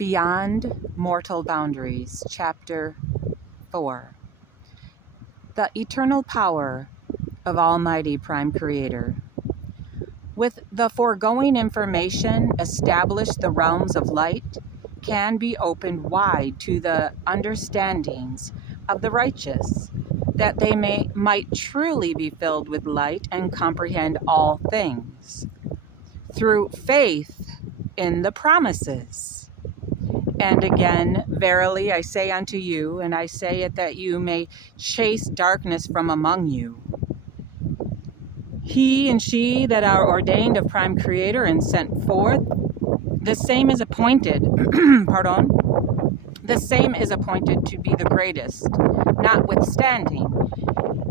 Beyond Mortal Boundaries, Chapter 4. The Eternal Power of Almighty Prime Creator. With the foregoing information, establish the realms of light can be opened wide to the understandings of the righteous, that they might truly be filled with light and comprehend all things, through faith in the promises. And again, verily I say unto you, and I say it that you may chase darkness from among you. He and she that are ordained of Prime Creator and sent forth, the same is appointed, the same is appointed to be the greatest, notwithstanding,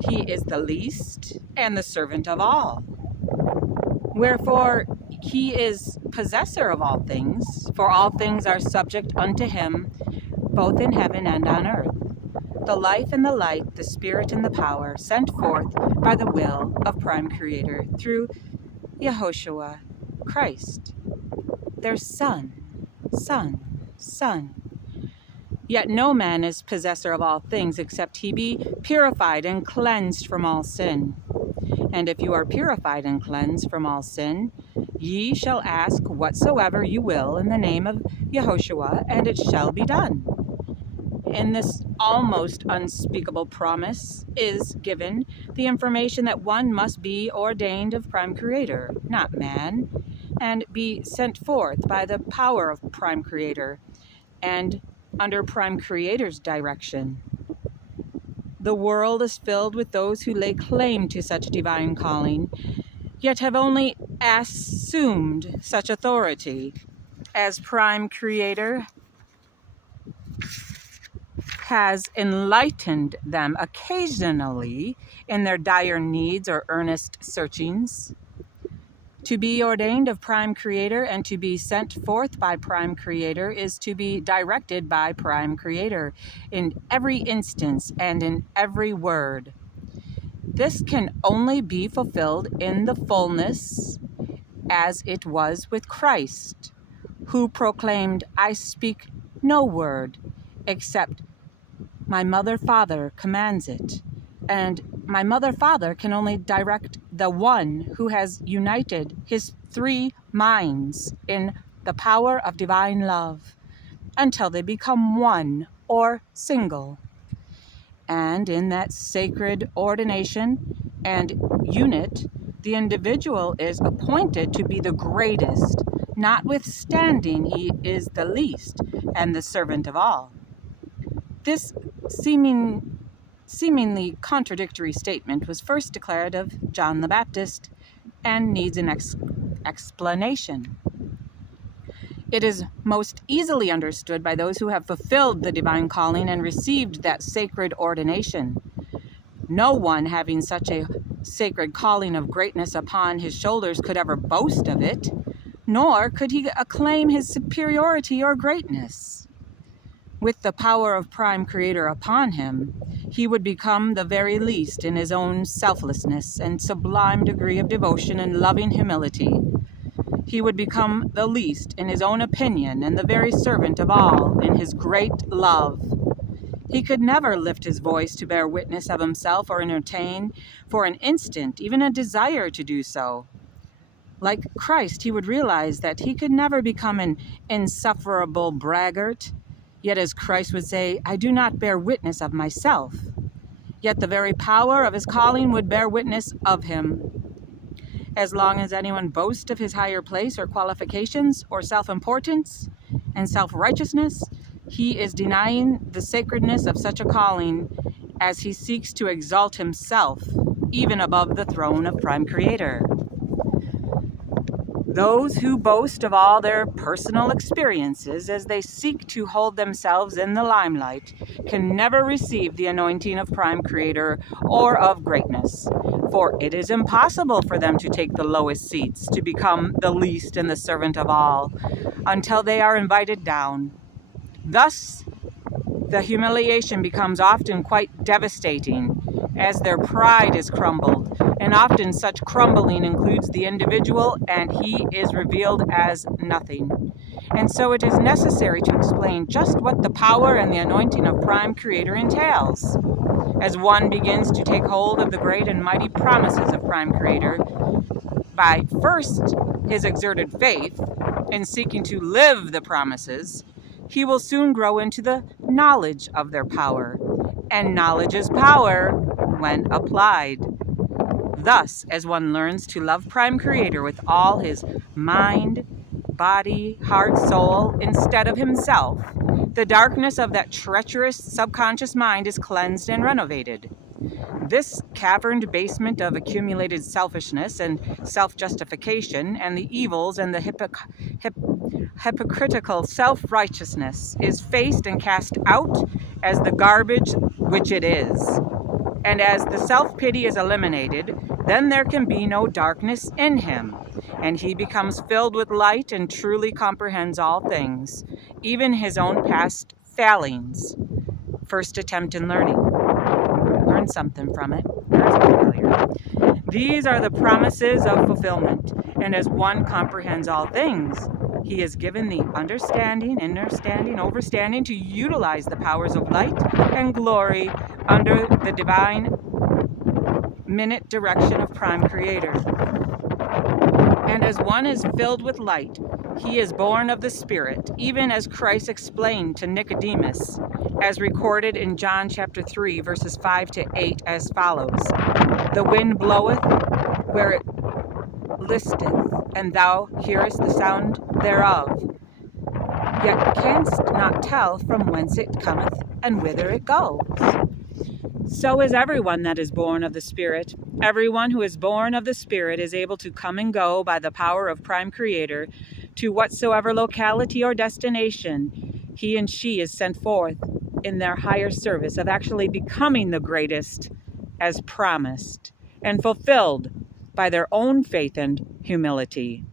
he is the least and the servant of all. Wherefore, he is possessor of all things, for all things are subject unto him, both in heaven and on earth. The life and the light, the spirit and the power, sent forth by the will of Prime Creator through Yehoshua Christ, their Son. Yet no man is possessor of all things, except he be purified and cleansed from all sin. And if you are purified and cleansed from all sin, ye shall ask whatsoever you will in the name of Yehoshua, and it shall be done. In this almost unspeakable promise is given the information that one must be ordained of Prime Creator, not man, and be sent forth by the power of Prime Creator and under Prime Creator's direction. The world is filled with those who lay claim to such divine calling, yet have only assumed such authority as Prime Creator has enlightened them occasionally in their dire needs or earnest searchings. To be ordained of Prime Creator and to be sent forth by Prime Creator is to be directed by Prime Creator in every instance and in every word. This can only be fulfilled in the fullness as it was with Christ, who proclaimed, I speak no word except my mother father commands it, and my mother father can only direct the one who has united his three minds in the power of divine love until they become one or single. And in that sacred ordination and unit, the individual is appointed to be the greatest, notwithstanding he is the least and the servant of all. This seemingly contradictory statement was first declared of John the Baptist and needs an explanation. It is most easily understood by those who have fulfilled the divine calling and received that sacred ordination. No one having such a sacred calling of greatness upon his shoulders could ever boast of it, nor could he acclaim his superiority or greatness. With the power of Prime Creator upon him, he would become the very least in his own selflessness and sublime degree of devotion and loving humility. He would become the least in his own opinion and the very servant of all in his great love. He could never lift his voice to bear witness of himself or entertain for an instant even a desire to do so. Like Christ, he would realize that he could never become an insufferable braggart. Yet as Christ would say, I do not bear witness of myself. Yet the very power of his calling would bear witness of him. As long as anyone boasts of his higher place or qualifications or self-importance and self-righteousness, he is denying the sacredness of such a calling as he seeks to exalt himself even above the throne of Prime Creator. Those who boast of all their personal experiences as they seek to hold themselves in the limelight can never receive the anointing of Prime Creator or of greatness, for it is impossible for them to take the lowest seats, to become the least and the servant of all, until they are invited down. Thus, the humiliation becomes often quite devastating, as their pride is crumbled and often such crumbling includes the individual, and he is revealed as nothing. And so it is necessary to explain just what the power and the anointing of Prime Creator entails. As one begins to take hold of the great and mighty promises of Prime Creator by first his exerted faith in seeking to live the promises, he will soon grow into the knowledge of their power. And knowledge is power when applied. Thus, as one learns to love Prime Creator with all his mind, body, heart, soul, instead of himself, the darkness of that treacherous subconscious mind is cleansed and renovated. This caverned basement of accumulated selfishness and self-justification and the evils and the hypocritical self-righteousness is faced and cast out as the garbage which it is. And as the self-pity is eliminated, then there can be no darkness in him, and he becomes filled with light and truly comprehends all things, even his own past failings. First attempt in learning. Learn something from it. There's a failure. These are the promises of fulfillment, and as one comprehends all things, he is given the understanding, overstanding to utilize the powers of light and glory under the divine minute direction of Prime Creator. And as one is filled with light, he is born of the Spirit, even as Christ explained to Nicodemus, as recorded in John chapter 3, verses 5 to 8 as follows. The wind bloweth where it listeth, and thou hearest the sound thereof, yet canst not tell from whence it cometh and whither it goes. So is everyone that is born of the Spirit. Everyone who is born of the Spirit is able to come and go by the power of Prime Creator to whatsoever locality or destination he and she is sent forth in their higher service of actually becoming the greatest as promised and fulfilled by their own faith and humility.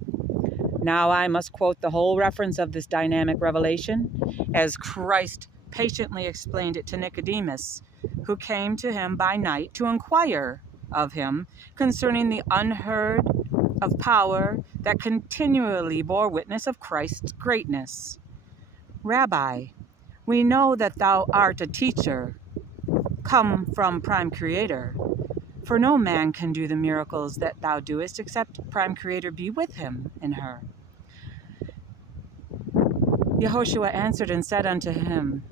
Now I must quote the whole reference of this dynamic revelation as Christ patiently explained it to Nicodemus, who came to him by night to inquire of him concerning the unheard of power that continually bore witness of Christ's greatness. Rabbi, we know that thou art a teacher, come from Prime Creator, for no man can do the miracles that thou doest except Prime Creator be with him in her. Yehoshua answered and said unto him,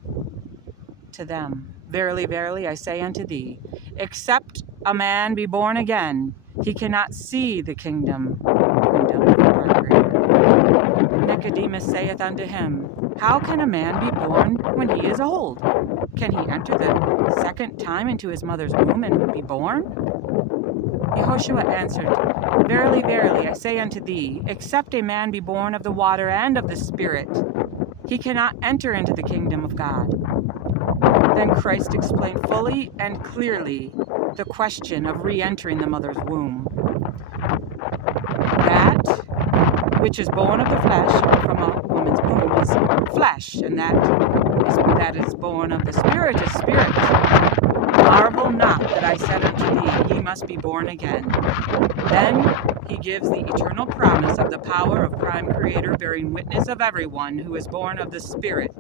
to them, Verily, verily, I say unto thee, except a man be born again, he cannot see the kingdom of Prime Creator. Nicodemus saith unto him, How can a man be born when he is old? Can he enter the second time into his mother's womb and be born? Yehoshua answered, Verily, verily, I say unto thee, except a man be born of the water and of the Spirit, he cannot enter into the kingdom of God. Then Christ explained fully and clearly the question of re-entering the mother's womb. That which is born of the flesh from a woman's womb is flesh, and that is born of the Spirit is spirit. Marvel not that I said unto thee, ye must be born again. Then he gives the eternal promise of the power of Prime Creator bearing witness of everyone who is born of the Spirit.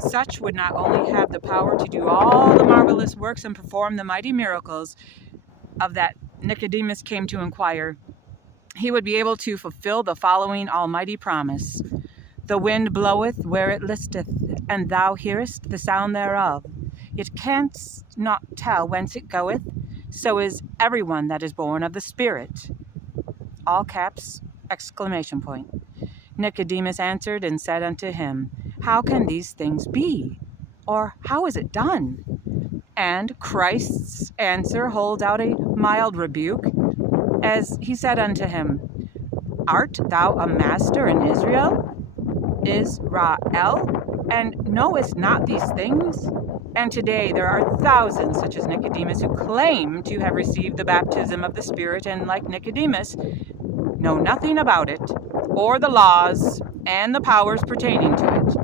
Such would not only have the power to do all the marvelous works and perform the mighty miracles of that Nicodemus came to inquire, he would be able to fulfill the following almighty promise. The wind bloweth where it listeth, and thou hearest the sound thereof. It canst not tell whence it goeth, so is everyone that is born of the Spirit. All caps, exclamation point. Nicodemus answered and said unto him, How can these things be? Or how is it done? And Christ's answer holds out a mild rebuke, as he said unto him, Art thou a master in Israel, and knowest not these things? And today there are thousands such as Nicodemus who claim to have received the baptism of the Spirit and, like Nicodemus, know nothing about it, or the laws and the powers pertaining to it.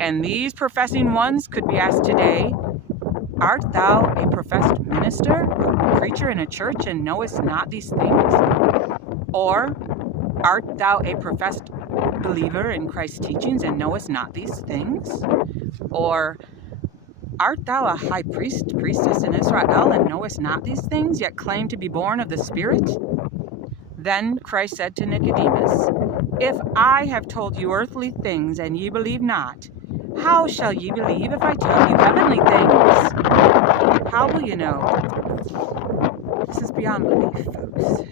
And these professing ones could be asked today, Art thou a professed minister, a preacher in a church, and knowest not these things? Or art thou a professed believer in Christ's teachings and knowest not these things? Or art thou a high priest, priestess in Israel, and knowest not these things, yet claim to be born of the Spirit? Then Christ said to Nicodemus, If I have told you earthly things, and ye believe not, how shall ye believe if I tell you heavenly things? How will you know? This is beyond belief, folks.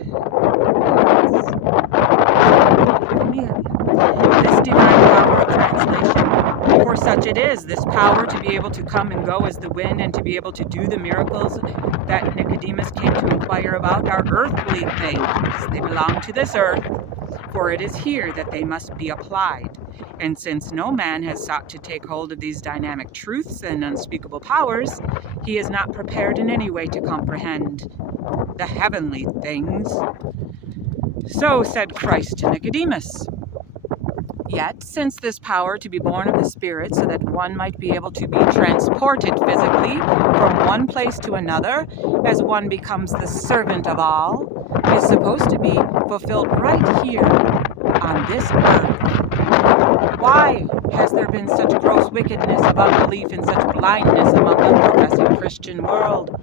This divine power of translation, for such it is, this power to be able to come and go as the wind and to be able to do the miracles that Nicodemus came to inquire about, are earthly things. They belong to this earth, for it is here that they must be applied. And since no man has sought to take hold of these dynamic truths and unspeakable powers, he is not prepared in any way to comprehend the heavenly things. So said Christ to Nicodemus. Yet, since this power to be born of the Spirit, so that one might be able to be transported physically from one place to another, as one becomes the servant of all, is supposed to be fulfilled right here on this earth. Why has there been such gross wickedness of unbelief and such blindness among the professing Christian world?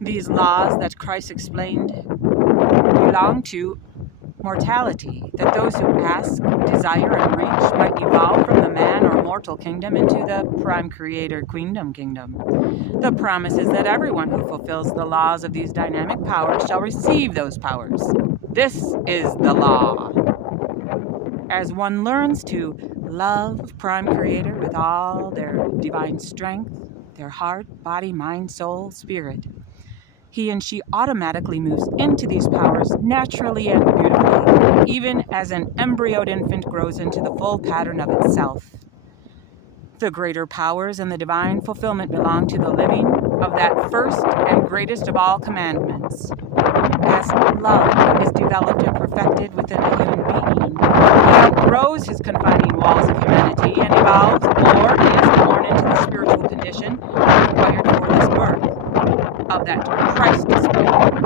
These laws that Christ explained belong to mortality, that those who ask, desire, and reach might evolve from the man or mortal kingdom into the prime creator kingdom. The promise is that everyone who fulfills the laws of these dynamic powers shall receive those powers. This is the law. As one learns to love prime creator with all their divine strength, their heart, body, mind, soul, spirit, he and she automatically moves into these powers naturally and beautifully, even as an embryoed infant grows into the full pattern of itself. The greater powers and the divine fulfillment belong to the living of that first and greatest of all commandments. As love is developed and perfected within a human being, he outgrows his confining walls of humanity and evolves, or he is born into the spiritual condition required for this birth of that Christ spirit.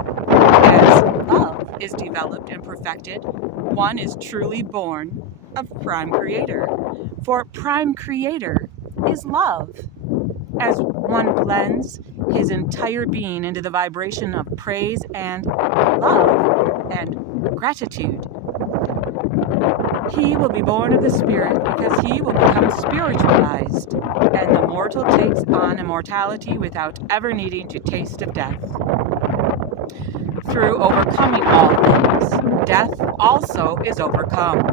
As love is developed and perfected, one is truly born of Prime Creator. For Prime Creator is love. As one blends his entire being into the vibration of praise and love and gratitude, he will be born of the Spirit because he will become spiritualized, and the mortal takes on immortality without ever needing to taste of death. Through overcoming all things, death also is overcome.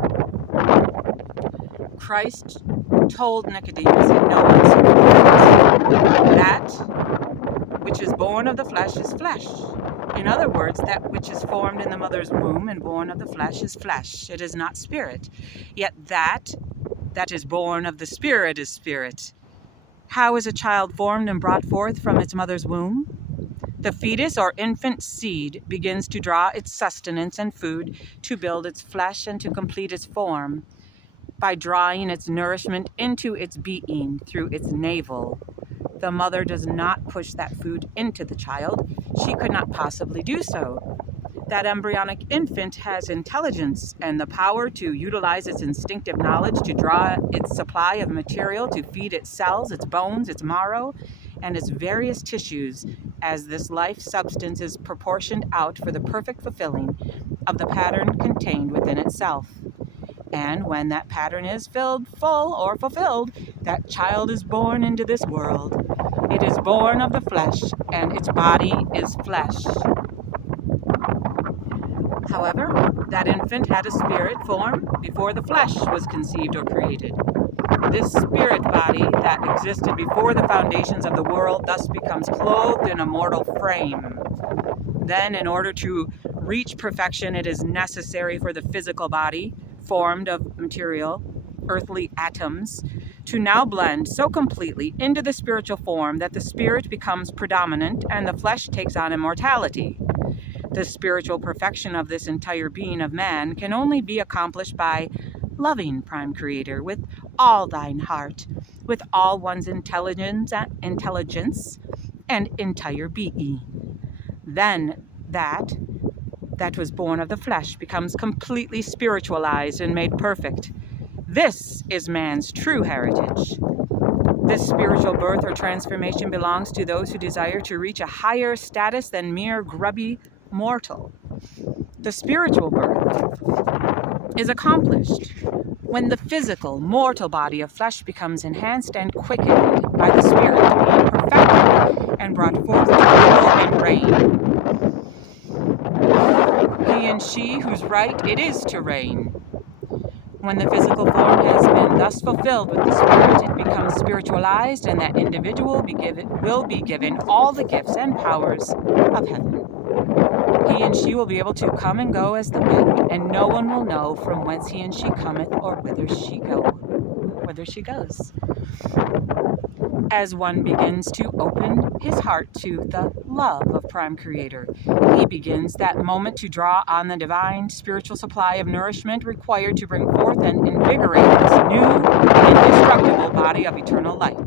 Christ told Nicodemus in no uncertain words, that which is born of the flesh is flesh. In other words, that which is formed in the mother's womb and born of the flesh is flesh. It is not spirit. Yet that is born of the Spirit is spirit. How is a child formed and brought forth from its mother's womb? The fetus or infant seed begins to draw its sustenance and food to build its flesh and to complete its form by drawing its nourishment into its being through its navel. The mother does not push that food into the child. She could not possibly do so. That embryonic infant has intelligence and the power to utilize its instinctive knowledge to draw its supply of material to feed its cells, its bones, its marrow, and its various tissues as this life substance is proportioned out for the perfect fulfilling of the pattern contained within itself. And when that pattern is filled full or fulfilled, that child is born into this world. It is born of the flesh, and its body is flesh. However, that infant had a spirit form before the flesh was conceived or created. This spirit body that existed before the foundations of the world thus becomes clothed in a mortal frame. Then, in order to reach perfection, it is necessary for the physical body, formed of material, earthly atoms, to now blend so completely into the spiritual form that the spirit becomes predominant and the flesh takes on immortality. The spiritual perfection of this entire being of man can only be accomplished by loving Prime Creator with all thine heart, with all one's intelligence and entire being. Then that was born of the flesh becomes completely spiritualized and made perfect. This is man's true heritage. This spiritual birth or transformation belongs to those who desire to reach a higher status than mere grubby mortal. The spiritual birth is accomplished when the physical, mortal body of flesh becomes enhanced and quickened by the Spirit, being perfected and brought forth to rule and reign. He and she whose right it is to reign. When the physical form has been thus fulfilled with the Spirit, it becomes spiritualized, and that individual will be given all the gifts and powers of heaven. He and she will be able to come and go as the wind, and no one will know from whence he and she cometh or whither she goes. As one begins to open his heart to the love of Prime Creator, he begins that moment to draw on the divine spiritual supply of nourishment required to bring forth and invigorate this new, indestructible body of eternal light.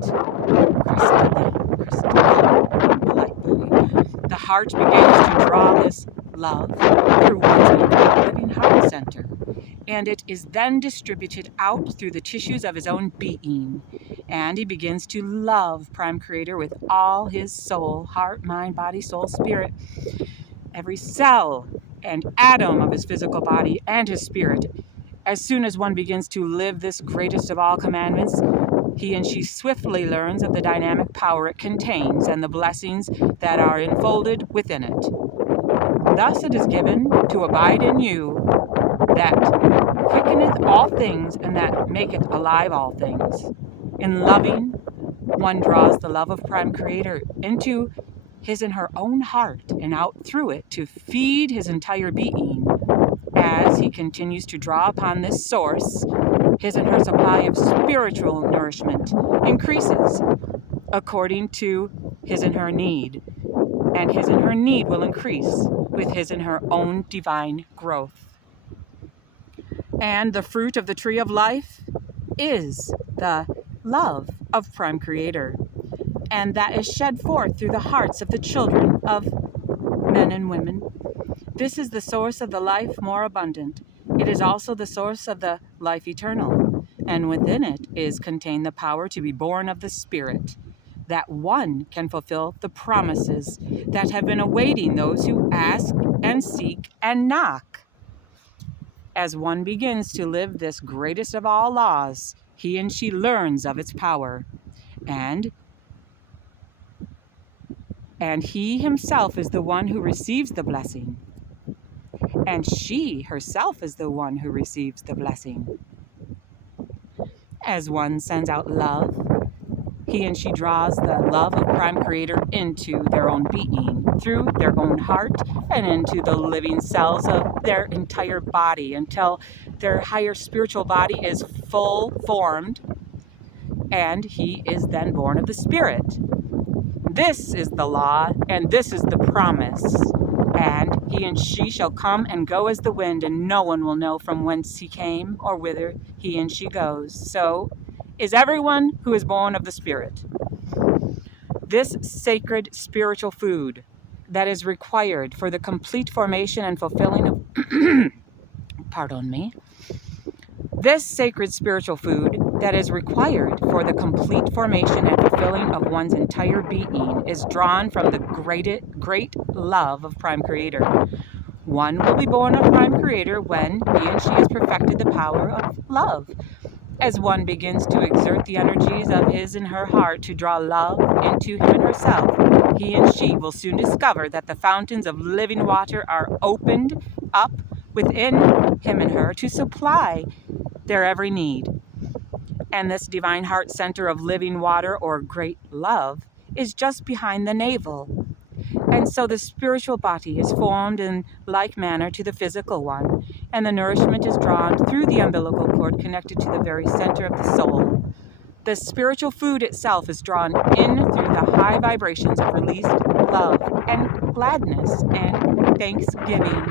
Crystalline light body. The heart begins to draw this love through one's living heart center, and it is then distributed out through the tissues of his own being. And he begins to love Prime Creator with all his soul, heart, mind, body, soul, spirit, every cell and atom of his physical body and his spirit. As soon as one begins to live this greatest of all commandments, he and she swiftly learns of the dynamic power it contains and the blessings that are enfolded within it. Thus it is given to abide in you that quickeneth all things and that maketh alive all things. In loving, one draws the love of Prime Creator into his and her own heart and out through it to feed his entire being. As he continues to draw upon this source, his and her supply of spiritual nourishment increases according to his and her need, and his and her need will increase with his and her own divine growth. And the fruit of the tree of life is the love of Prime Creator, and that is shed forth through the hearts of the children of men and women. This is the source of the life more abundant. It is also the source of the life eternal, and within it is contained the power to be born of the Spirit, that one can fulfill the promises that have been awaiting those who ask and seek and knock. As one begins to live this greatest of all laws, he and she learns of its power, and he himself is the one who receives the blessing, and she herself is the one who receives the blessing. As one sends out love, he and she draws the love of Prime Creator into their own being, through their own heart, and into the living cells of their entire body until their higher spiritual body is full formed, and he is then born of the Spirit. This is the law, and this is the promise. And he and she shall come and go as the wind, and no one will know from whence he came or whither he and she goes. So is everyone who is born of the Spirit. This sacred spiritual food that is required for the complete formation and fulfilling of This sacred spiritual food that is required for the complete formation and fulfilling of one's entire being is drawn from the great love of Prime Creator. One will be born of Prime Creator when he and she has perfected the power of love. As one begins to exert the energies of his and her heart to draw love into him and herself, he and she will soon discover that the fountains of living water are opened up within him and her to supply their every need. And this divine heart center of living water, or great love, is just behind the navel. And so the spiritual body is formed in like manner to the physical one, and the nourishment is drawn through the umbilical cord connected to the very center of the soul. The spiritual food itself is drawn in through the high vibrations of released love and gladness and thanksgiving.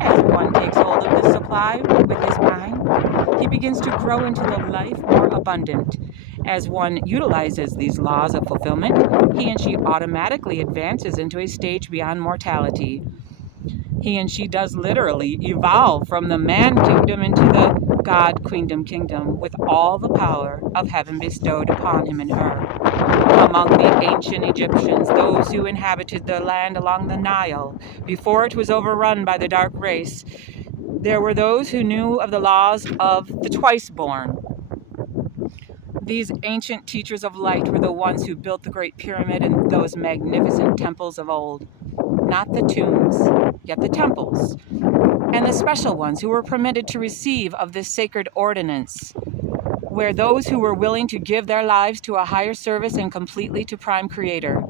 As one takes hold of this supply with his mind, he begins to grow into the life more abundant, As one utilizes these laws of fulfillment, he and she automatically advances into a stage beyond mortality. He and she does literally evolve from the man kingdom into the God kingdom with all the power of heaven bestowed upon him and her. Among the ancient Egyptians, those who inhabited the land along the Nile, before it was overrun by the dark race, there were those who knew of the laws of the twice-born. These ancient teachers of light were the ones who built the Great Pyramid and those magnificent temples of old. Not the tombs, yet the temples, and the special ones who were permitted to receive of this sacred ordinance, where those who were willing to give their lives to a higher service and completely to Prime Creator.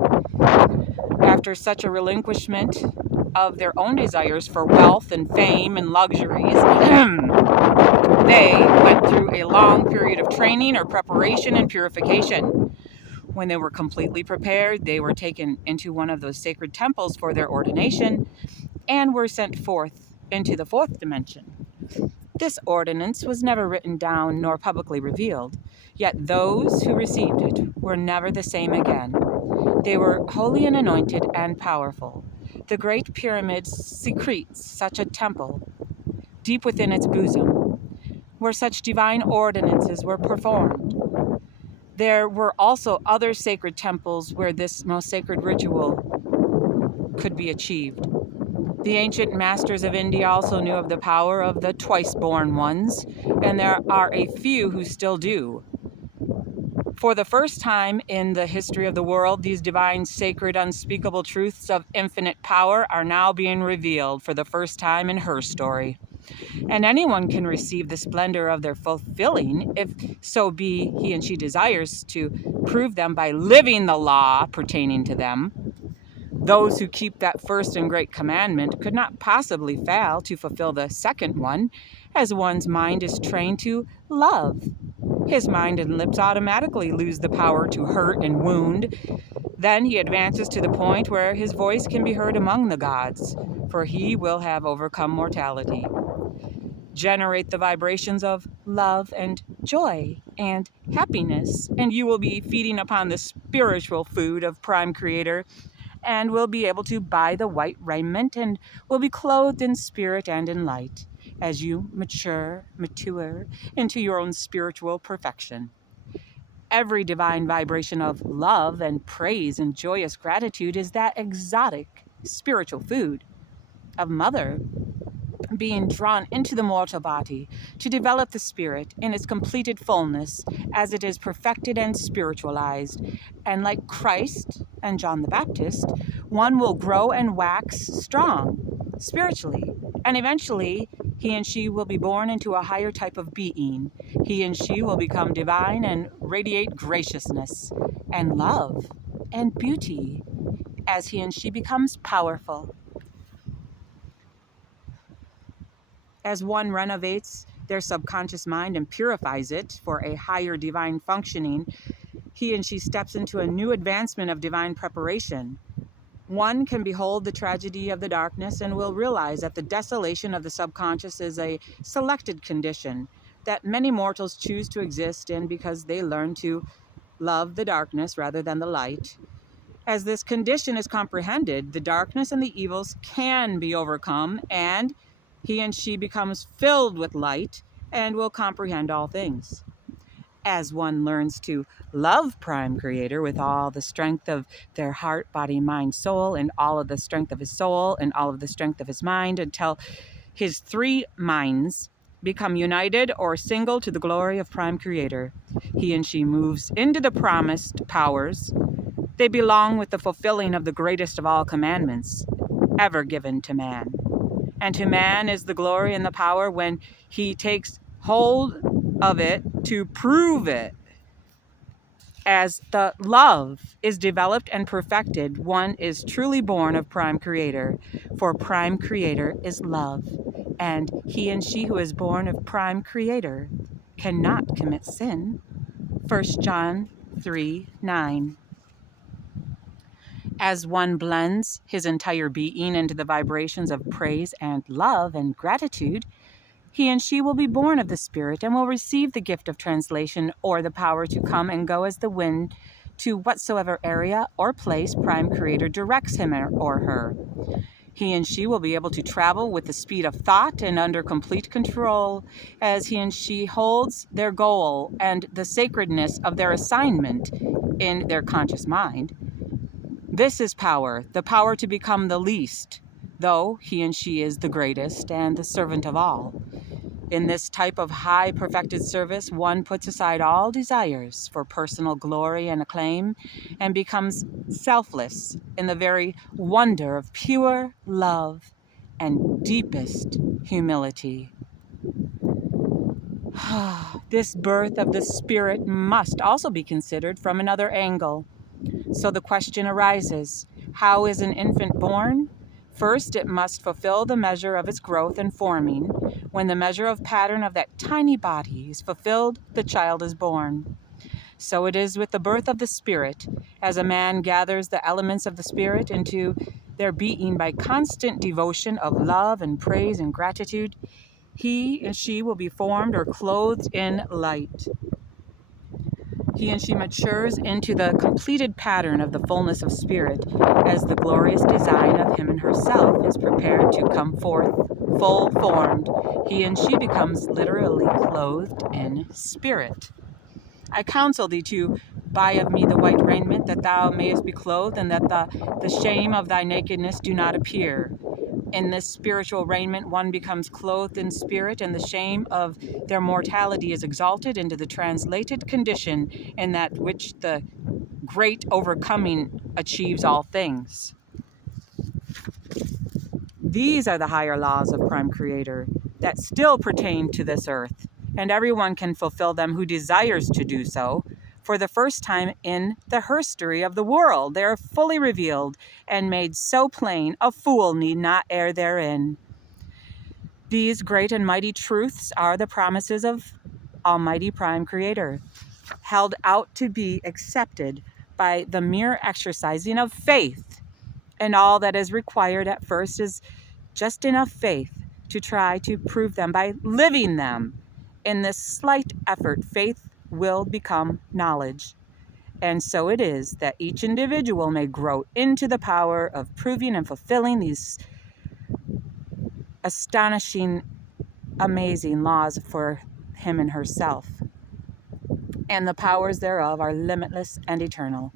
After such a relinquishment of their own desires for wealth and fame and luxuries, they went through a long period of training or preparation and purification. When they were completely prepared, they were taken into one of those sacred temples for their ordination and were sent forth into the fourth dimension. This ordinance was never written down nor publicly revealed, yet those who received it were never the same again. They were holy and anointed and powerful. The Great Pyramid secretes such a temple deep within its bosom, where such divine ordinances were performed. There were also other sacred temples where this most sacred ritual could be achieved. The ancient masters of India also knew of the power of the twice-born ones, and there are a few who still do. For the first time in the history of the world, these divine, sacred, unspeakable truths of infinite power are now being revealed for the first time in her story. And anyone can receive the splendor of their fulfilling, if so be he and she desires to prove them by living the law pertaining to them. Those who keep that first and great commandment could not possibly fail to fulfill the second one, as one's mind is trained to love. His mind and lips automatically lose the power to hurt and wound. Then he advances to the point where his voice can be heard among the gods, for he will have overcome mortality. Generate the vibrations of love and joy and happiness, and you will be feeding upon the spiritual food of Prime Creator, and will be able to buy the white raiment and will be clothed in spirit and in light as you mature into your own spiritual perfection. Every divine vibration of love and praise and joyous gratitude is that exotic spiritual food of Mother being drawn into the mortal body to develop the spirit in its completed fullness as it is perfected and spiritualized. And like Christ and John the Baptist, one will grow and wax strong spiritually, and eventually he and she will be born into a higher type of being. He and she will become divine and radiate graciousness and love and beauty as he and she becomes powerful. As one renovates their subconscious mind and purifies it for a higher divine functioning, he and she steps into a new advancement of divine preparation. One can behold the tragedy of the darkness and will realize that the desolation of the subconscious is a selected condition that many mortals choose to exist in because they learn to love the darkness rather than the light. As this condition is comprehended, the darkness and the evils can be overcome, and he and she becomes filled with light and will comprehend all things. As one learns to love Prime Creator with all the strength of their heart, body, mind, soul, and all of the strength of his soul and all of the strength of his mind, until his three minds become united or single to the glory of Prime Creator, he and she moves into the promised powers. They belong with the fulfilling of the greatest of all commandments ever given to man. And to man is the glory and the power when he takes hold of it to prove it. As the love is developed and perfected, one is truly born of Prime Creator, for Prime Creator is love, and he and she who is born of Prime Creator cannot commit sin. 1 John 3:9. As one blends his entire being into the vibrations of praise and love and gratitude, He and she will be born of the Spirit and will receive the gift of translation or the power to come and go as the wind to whatsoever area or place Prime Creator directs him or her. He and she will be able to travel with the speed of thought and under complete control as he and she holds their goal and the sacredness of their assignment in their conscious mind. This is power, the power to become the least, though he and she is the greatest and the servant of all. In this type of high perfected service, one puts aside all desires for personal glory and acclaim and becomes selfless in the very wonder of pure love and deepest humility. This birth of the Spirit must also be considered from another angle. So the question arises, how is an infant born? First, it must fulfill the measure of its growth and forming. When the measure of pattern of that tiny body is fulfilled, the child is born. So it is with the birth of the Spirit. As a man gathers the elements of the Spirit into their being by constant devotion of love and praise and gratitude, he and she will be formed or clothed in light. He and she matures into the completed pattern of the fullness of Spirit as the glorious design of him and herself is prepared to come forth full formed. He and she becomes literally clothed in Spirit. I counsel thee to buy of me the white raiment, that thou mayest be clothed, and that the shame of thy nakedness do not appear. In this spiritual raiment, one becomes clothed in spirit, and the shame of their mortality is exalted into the translated condition in that which the great overcoming achieves all things. These are the higher laws of Prime Creator that still pertain to this earth, and everyone can fulfill them who desires to do so. For the first time in the history of the world, they are fully revealed and made so plain, a fool need not err therein. These great and mighty truths are the promises of Almighty Prime Creator, held out to be accepted by the mere exercising of faith. And all that is required at first is just enough faith to try to prove them by living them. In this slight effort, faith will become knowledge. And so it is that each individual may grow into the power of proving and fulfilling these astonishing, amazing laws for him and herself. And the powers thereof are limitless and eternal.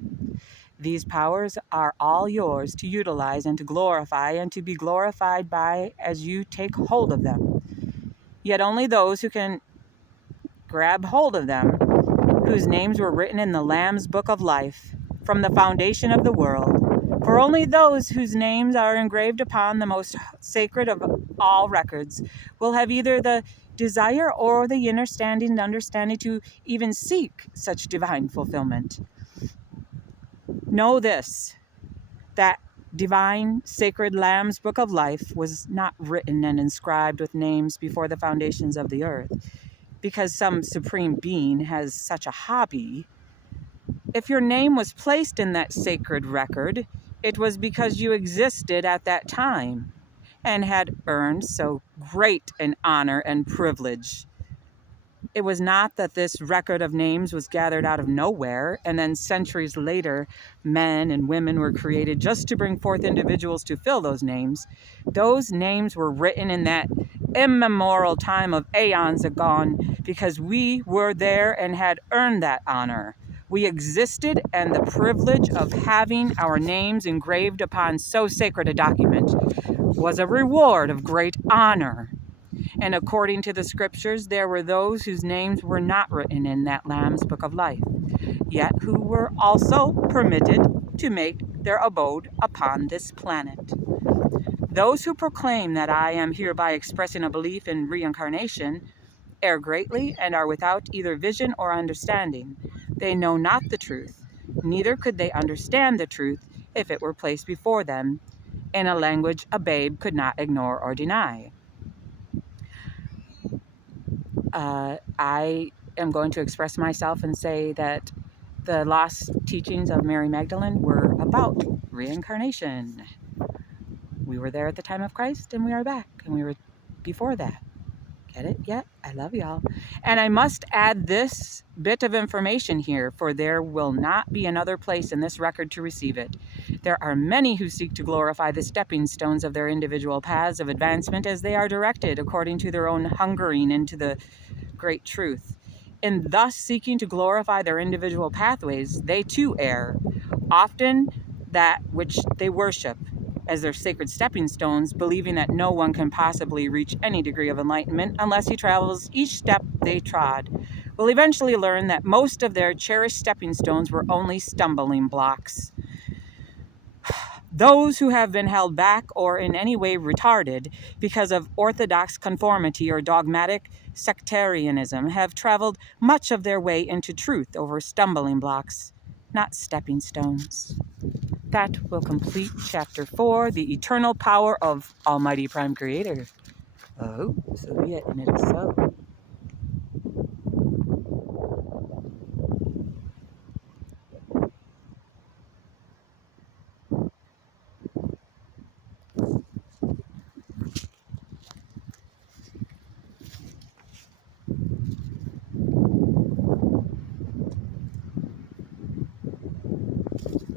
These powers are all yours to utilize and to glorify and to be glorified by as you take hold of them. Yet only those who can grab hold of them, whose names were written in the Lamb's Book of Life from the foundation of the world. For only those whose names are engraved upon the most sacred of all records will have either the desire or the understanding to even seek such divine fulfillment. Know this, that divine, sacred Lamb's Book of Life was not written and inscribed with names before the foundations of the earth, because some supreme being has such a hobby. If your name was placed in that sacred record, it was because you existed at that time and had earned so great an honor and privilege. It was not that this record of names was gathered out of nowhere, and then centuries later, men and women were created just to bring forth individuals to fill those names. Those names were written in that immemorial time of aeons agone because we were there and had earned that honor. We existed, and the privilege of having our names engraved upon so sacred a document was a reward of great honor. And according to the scriptures, there were those whose names were not written in that Lamb's Book of Life, yet who were also permitted to make their abode upon this planet. Those who proclaim that I am hereby expressing a belief in reincarnation err greatly and are without either vision or understanding. They know not the truth, neither could they understand the truth if it were placed before them in a language a babe could not ignore or deny. I am going to express myself and say that the lost teachings of Mary Magdalene were about reincarnation. We were there at the time of Christ, and we are back, and we were before that. Get it yet? I love y'all. And I must add this bit of information here, for there will not be another place in this record to receive it. There are many who seek to glorify the stepping stones of their individual paths of advancement as they are directed according to their own hungering into the great truth. In thus seeking to glorify their individual pathways, they too err. Often that which they worship as their sacred stepping stones, believing that no one can possibly reach any degree of enlightenment unless he travels each step they trod, will eventually learn that most of their cherished stepping stones were only stumbling blocks. Those who have been held back or in any way retarded because of orthodox conformity or dogmatic sectarianism have traveled much of their way into truth over stumbling blocks, not stepping stones. That will complete chapter 4, the eternal power of Almighty Prime Creator. Oh, so be it, and it is so.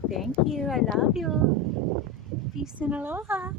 Thank you. I love you. Peace and aloha.